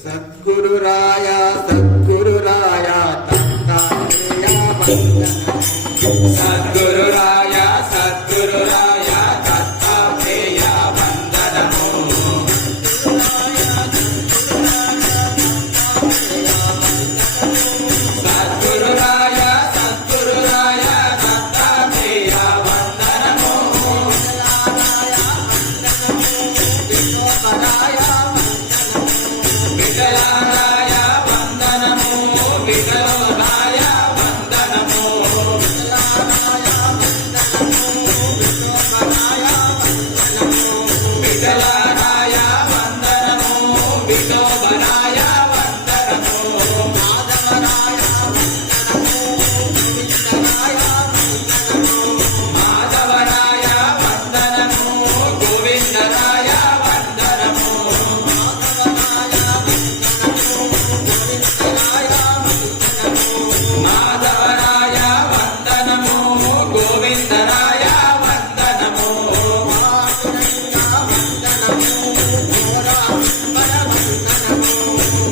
సద్గురురాయ సద్గురురాయ దత్తాత్రేయ వందనం. సద్గురురాయ సద్గురురాయ దత్తాత్రేయ వందనము. సద్గురురాయ సద్గురురాయ దత్తాత్రేయ వందనము. విఠలాయ వందనము. విఠలాయ వందనము. విఠలాయ వందనము. విఠోబరాయ వందనము. మాధవరాయ వందనము. గోవిందరాయ వందనము. మాధవరాయ వందనము. గోవిందరాయ వందనము.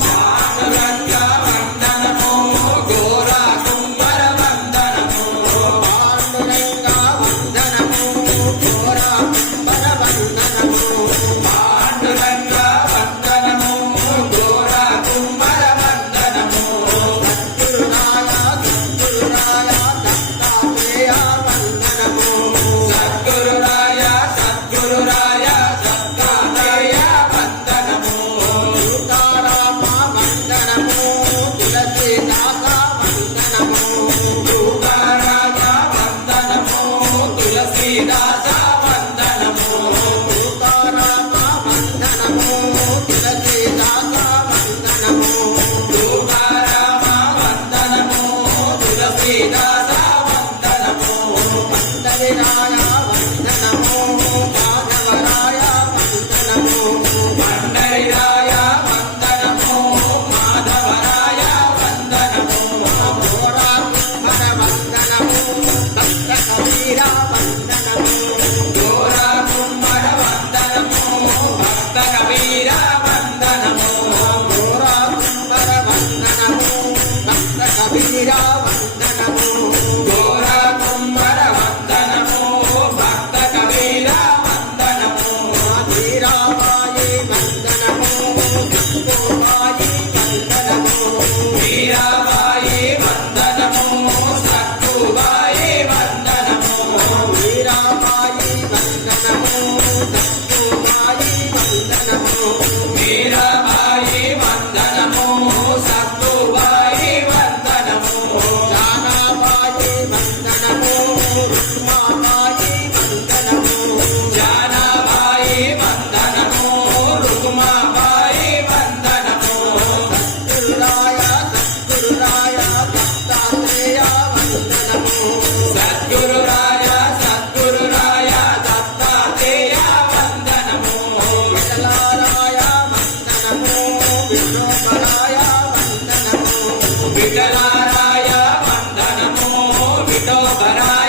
పాండురంగ వందనము. ఘోరా కుంభర వందనము. పాండురంగ వందనము. ఘోరా కుంభర వందనము. సద్గురురాయ సద్గురురాయ దత్తాత్రేయ వందనము. తుకారామ వందనము. తులసీదాస వందనము. తుకారామ వందనము. తులసీదాస వందనము. పండరిరాయ వందనము. మాధవరాయ వందనము. ఘోరా కుంభర వందనము. భక్త కబీర వందనము. ఘోరా కుంభర వందనము. భక్త కబీర వందనము. మీరాబాయి వందనము. సక్కుబాయి వందనము. మీరాబాయి వందనము. సక్కుబాయి వందనము. జానాబాయి వందనము. రుకుమాబాయి వందనము. సద్గురురాయ సద్గురురాయ దత్తాత్రేయ వందనము. విఠలారాయ వందనము. విఠోబరాయ